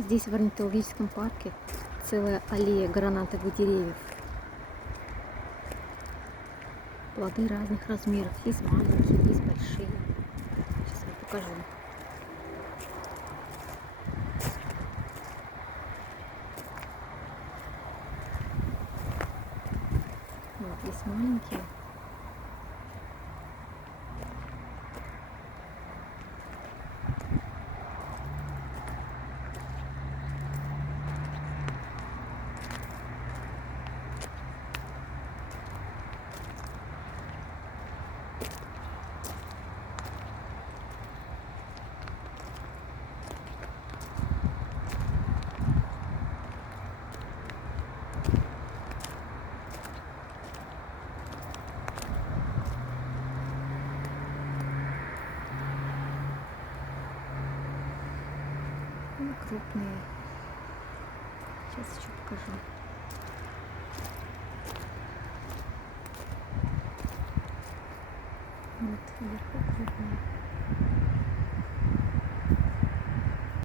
Здесь в орнитологическом парке целая аллея гранатовых деревьев. Плоды разных размеров. Есть маленькие, есть большие. Сейчас вам покажу. Вот есть маленькие. И крупные. Сейчас еще покажу. Вот вверху крупные.